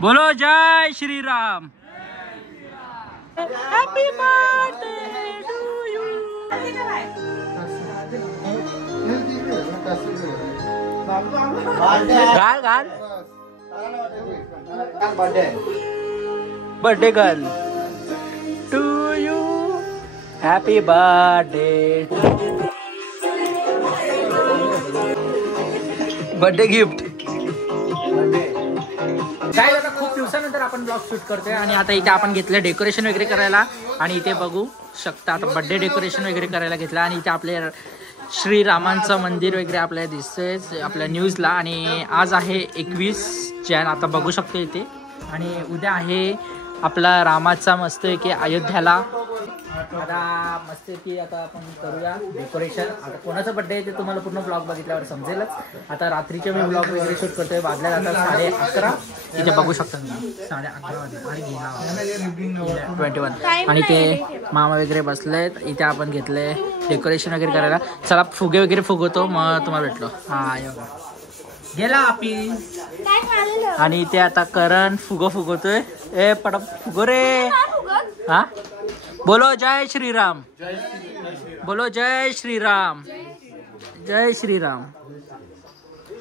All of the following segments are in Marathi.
बोलो जय Shri Ram. Happy birthday to you. गाल गाल birthday girl to you. Happy birthday birthday gift. काय आता खूप दिवसानंतर आपण ब्लॉग शूट करतोय आणि आता इथे आपण घेतलं डेकोरेशन वगैरे करायला आणि इथे बघू शकता आता बर्थडे डेकोरेशन वगैरे करायला घेतलं आणि इथे आपले श्रीरामांचं मंदिर वगैरे आपल्याला दिसतंय आपल्या न्यूजला आणि आज आहे 21 जैन आता बघू शकतो इथे आणि उद्या आहे आपला रामाचा मस्त की अयोध्याला आता मस्त की आता आपण करूया डेकोरेशन। आता कोणाचा बर्थडे आहे ते तुम्हाला पूर्ण ब्लॉग बघितल्यावर समजेलच। आता रात्रीचे मी ब्लॉग वगैरे शूट करतोय वाजल्या आता 11:30 इथे बघू शकता तुम्ही 11:30 वाजले 21 आणि ते मामा वगैरे बसलेत इथे आपण घेतले डेकोरेशन वगैरे करायला। चला फुगे वगैरे फुगवतो मग तुम्हाला भेटलो। हा गेला आपी आणि इथे आता करण फुगो फुगवतोय ए पट फुगो रे। हा बोलो जय श्री राम। बोलो जय श्री राम। जय श्री राम।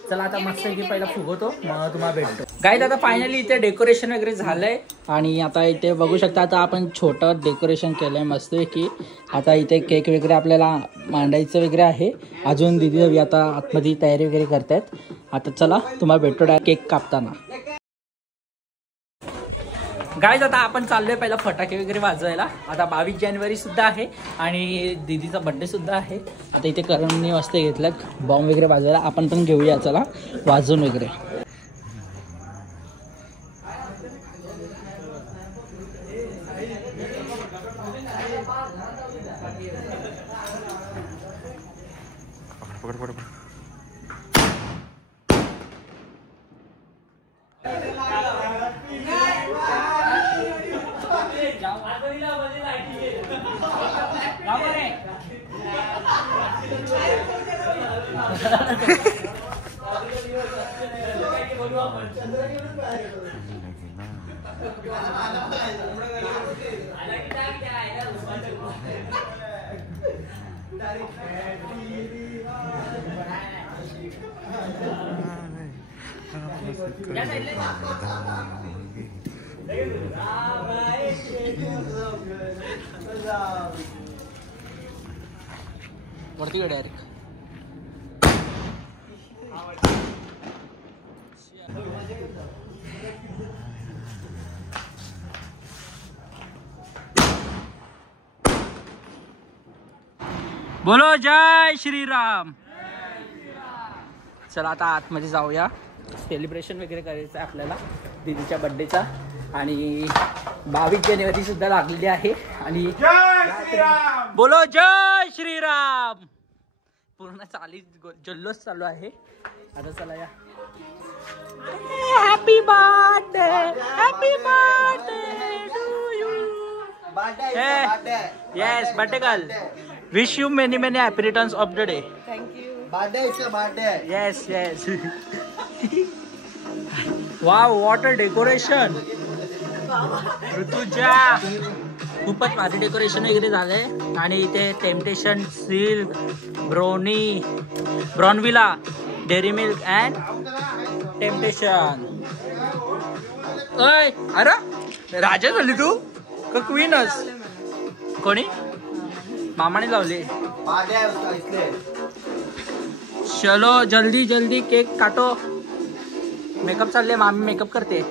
चला आता मस्त की पहिला फुगवतो मग तुम्हाला भेटतो। गाईज आता फायनली इथे डेकोरेशन वगैरे झालंय आणि आता इथे बघू शकता आता आपण छोटं डेकोरेशन केलंय मस्त की। आता इथे केक वगैरे आपल्याला मांडायचं वगैरे आहे अजून दीदी आता आतमध्ये तयारी वगैरे करतायत। आता चला तुम्हाला भेटतो केक कापताना। गाईज आता आपण चाललोय पहिला फटाके वगैरे वाजवायला। आता 22 जानेवारी सुद्धा आहे आणि दीदीचा बर्थडे सुद्धा आहे। आता इथे करणनी मस्त घेतलं बॉम्ब वगैरे वाजवायला आपण पण घेऊया चला वाजवून वगैरे। वरती डायरेक्ट बोलो जय श्री राम। चला आता आतमध्ये जाऊया सेलिब्रेशन वगैरे करायचं आहे आपल्याला दीदीच्या बर्थडेचा आणि 22 जानेवारी सुद्धा लागलेली आहे आणि बोलो जय श्रीराम पूर्ण जल्लोष चालू आहे। आता चला या happy birthday to you. Yes birthday girl wish you many happy returns of the day. Thank you. Birthday is a birthday. Yes yes wow water decoration Rutuja खूपच भारी डेकोरेशन वगैरे झालंय आणि इथे टेम्पटेशन सिल्क ब्राउनविला डेअरी मिल्क अँड टेम्पटेशन। अरे राजा झाली तू का क्वीनच कोणी मामाने लावले। चलो जल्दी जल्दी केक काटो। मेकअप चालले मामी मेकअप करते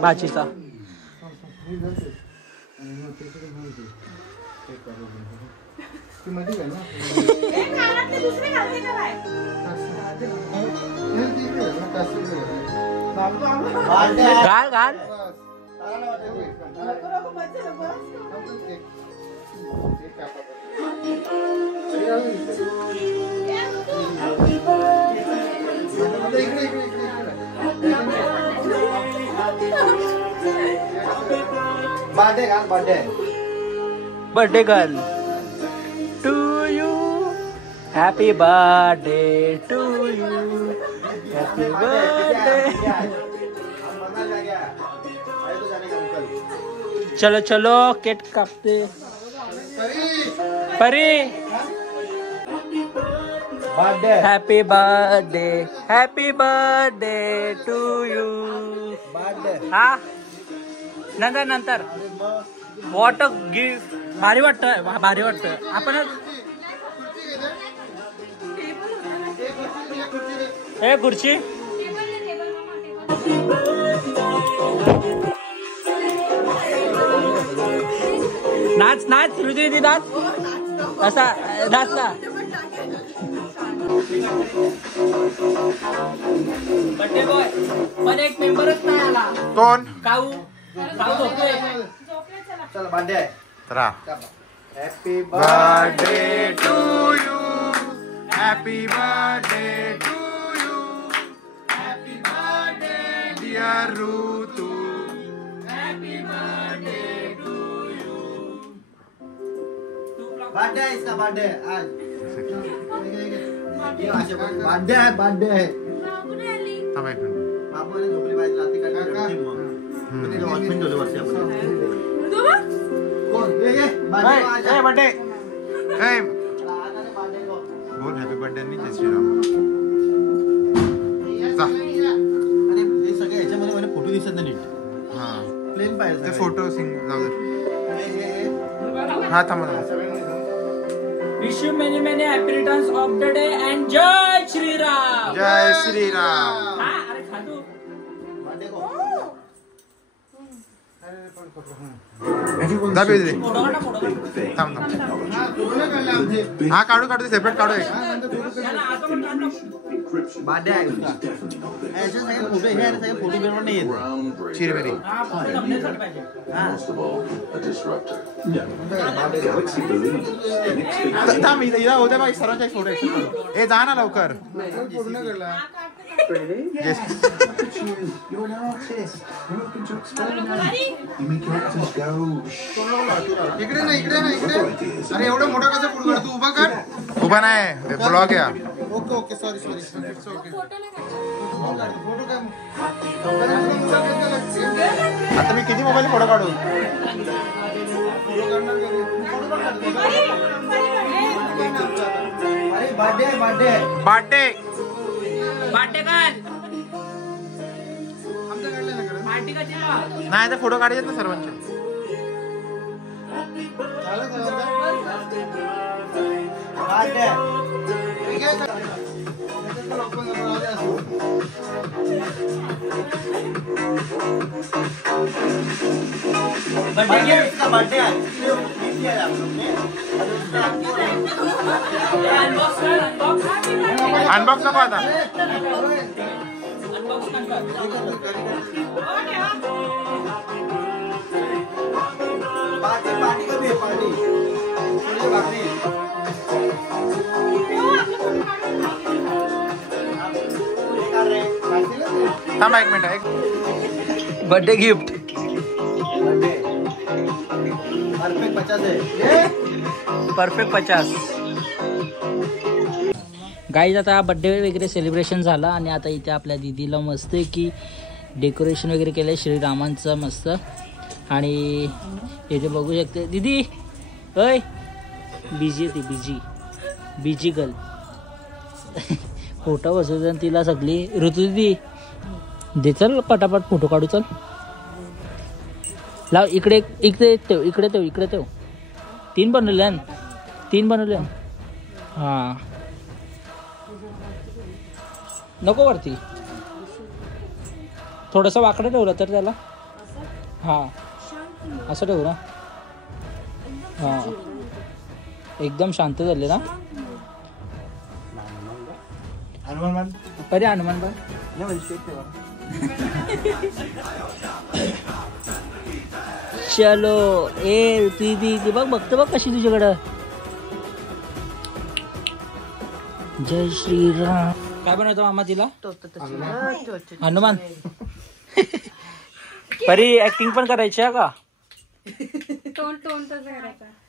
बाचीचा। घाल घाल birthday girl to happy birthday to you. Happy birthday. चलो चलो केक कापते. परी हॅपी बर्थडे टू यू. हा नंतर नंतर वॉट गिफ्ट. भारी वाटतं आपण. ए खुर्ची. नाच नाच हृदय नाच असा नाच ना. बर्थडे बॉय पण एक मेंबरच नाही आला. कोण? काऊ झोपतोय. चला बर्थडे आहे. Happy birthday to you. Happy birthday to you. Happy birthday dear Ritu. Happy birthday to you. Birthday आहे इसका. बर्थडे आज बर्थडे आहे. बर्थडे आहे. बाबूने झोपली पाहिजे रात्री. काय वॉचमॅन ठेवले वर्षी बर्थडे. बोल हॅपी बर्थडे आणि जय श्रीराम. अरे हे सगळे ह्याच्यामध्ये मला फोटो दिसत नाही नीट. हा प्लेन पाहिजे फोटो सिंग. हा थांबा. Wish you many many happy returns of the day and जय श्रीराम. जय श्रीराम. अरे खातो. हा काढू सेपरेट काढू. होते सर्वांच्या फोटो. ए जा ना लवकर. इकडे ना इकडे. अरे एवढं मोठा कसं फुल तू उभा कर. उभा नाही ब्लॉग या. Okay sorry. आता मी किती मोबाईल फोटो काढू. बर्थडे काय नाही तर फोटो काढायचे ना सर्वांचे. अनबॉक्स नको आता. थांबा एक minute. Birthday gift perfect 50. Guys आता बर्थडे वगैरे सेलिब्रेशन झालं आणि आता इथे आपल्या दीदीला मस्त आहे की डेकोरेशन वगैरे केलं श्रीरामांचं मस्त. आणि इथे बघू शकते दीदी. अय बिझी आहे ती. Busy girl. फोटो बसवतो तिला सगळी. ऋतू दीदी दे चल पटापट फोटो काढू. चल लाव. इकडे ठेव. 3 बनवले. हां नको वरती. थोडंसं वाकडं ठेवलं तर त्याला. हां असं ठेवू ना. हां एकदम शांत झाले ना. हनुमान चलो. ए ती बघ कशी तुझ्याकडं. जय श्रीराम. काय बनवतो मामा तिला. हनुमान. परी ऍक्टिंग पण करायची आहे का.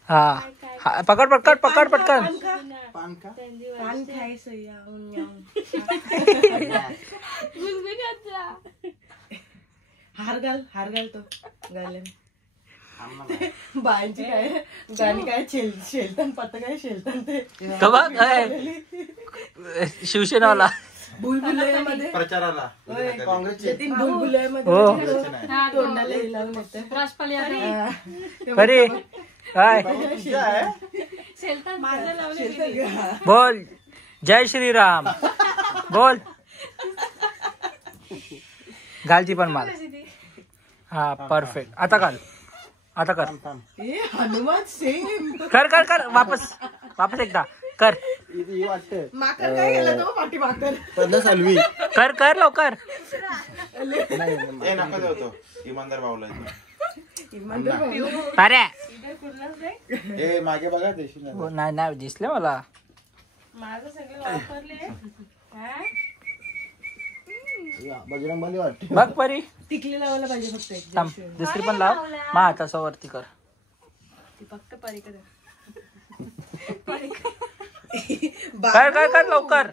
हा पकड पटकन पकड पटकन. हार घाल तो गायला बायांची काय गाणी काय शेलतान पत्ता काय शेलतान ते शिवसेनावाला बुलबुलयामध्ये प्रचाराला काँग्रेसचे बुलबुलयामध्ये हो. तोंडाला हे लावून येतं. अरे काय बोल जय श्रीराम बोल. घालची पण माल. हा परफेक्ट. आता घाल. आता कर हनुमान सेम कर कर कर वापस वापस एकदा कर. माकड काय गेला तो पाठी माकड कर कर लवकर. इमानदार बावला अरे मागे बघा हो, नाही नाही दिसले मला. माझं सगळे वापरले बजरंगबली वाटते. बघ परी टिकली लावायला पाहिजे फक्त एक थांब दुसरी पण लाव. मा हाताचा वरती कर. फक्त परीकडे कर कर कर लवकर.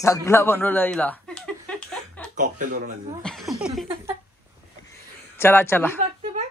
सगळा बनवलं हिला. कॉकटेल वरून चला चला फक्त बघ